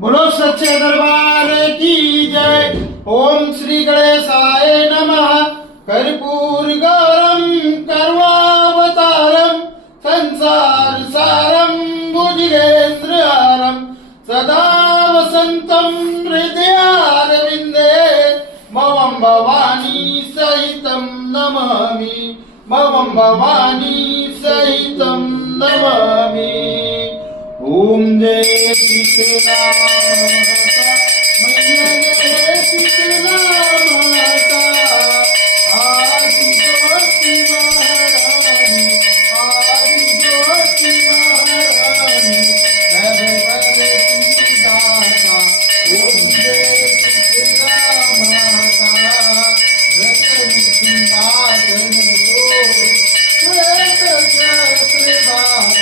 बोलो सच्चे दरबार की जय। ओम श्री गणेशाय नमः। कर्पूर गौरम कर्वावतारम संसार सारम भुजगेन्द्रहारम सदा वसंतम हृदयारविंदे मम भवानी सहितं नमामि। मम भवानी सहितं नमामि। ओम जय शीतला माता मैया जय शीतला माता आदि ज्योति महारानी आदि ज्योति महारानी सर्ववर की दाता। ओम जय शीतला माता रतन सिंहासन जोड़ श्वेत छत्र बाता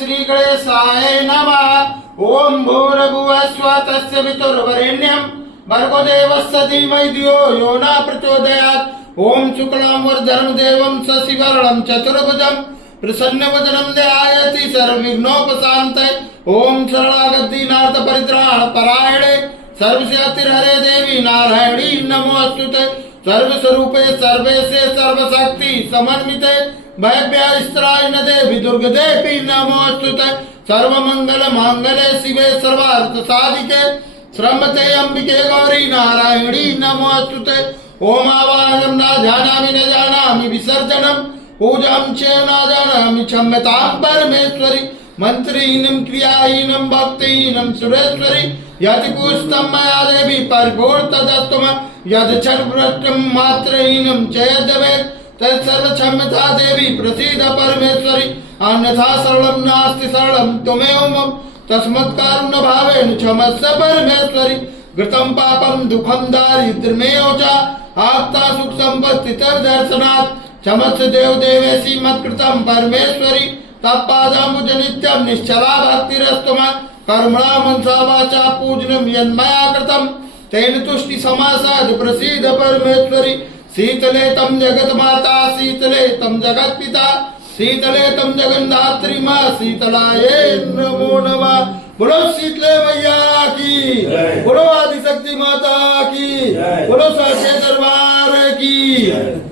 श्री गणेशाय नमः। ओम भूर्भुवः स्वः तस्य पितुर्वरेण्यं भर्गो देवस्य धीमहि धियो यो न प्रचोदयात्। ओम शुक्लांबरधरं देवं शशिवर्णं चतुर्भुजं प्रसन्नवदनं ध्यायति सर्वविघ्नोपशान्तये। ओम शरणागतिनाथ परित्राण परायणे सर्वशक्तिर्हरे देवी नारायणी नमोस्तुते। सर्वस्वरूपे सर्वेशे सर्वशक्ति समन्विते भयभ्यस्त्राय न देवी दुर्गदेवी नमोस्तुते। सर्वमंगल मांगल्ये शिवे सर्वार्थ साधिके श्रमते अंबिके गौरी नारायणी नमोस्तुते। ओम आवाहनं न जानामि विसर्जनं पूजां च न जानामि क्षम्यतां परमेश्वरि मंत्रहीनं क्रियाहीनं भक्तिहीनं सुरेश्वरि यत् कुष्ठं मया देवी परिपूर्णतदस्तु यद् क्षरभ्रष्टं मात्रहीनं च यद्भवेत् तत्सर्वक्षम्यता देवी प्रसीद परमेश्वरि अन्यथा सरलं नास्ति सरलं त्वमेव मम तस्मत्कारुण्यभावेन क्षमस्व परमेश्वरि घृतं पापं दुःखं दारिद्र्यमेव च आप्ता सुख संपत्ति दर्शनात् क्षमस्व देव देवेशी मत्कृतं परमेश्वरि तत्पादाम्बुज नित्यं निश्चला भक्तिरस्तु कर्मणा मनसा वाचा पूजनं यन्मया कृतं तेन तुष्टि समासाद प्रसीद परमेश्वरि शीतले तम जगत माता शीतले तम जगत पिता शीतले तम जगन्धात्री माँ शीतलाये नमो नमः। बोलो शीतले मैया की, बोलो आदिशक्ति माता की, बोलो सच्चे दरबार की।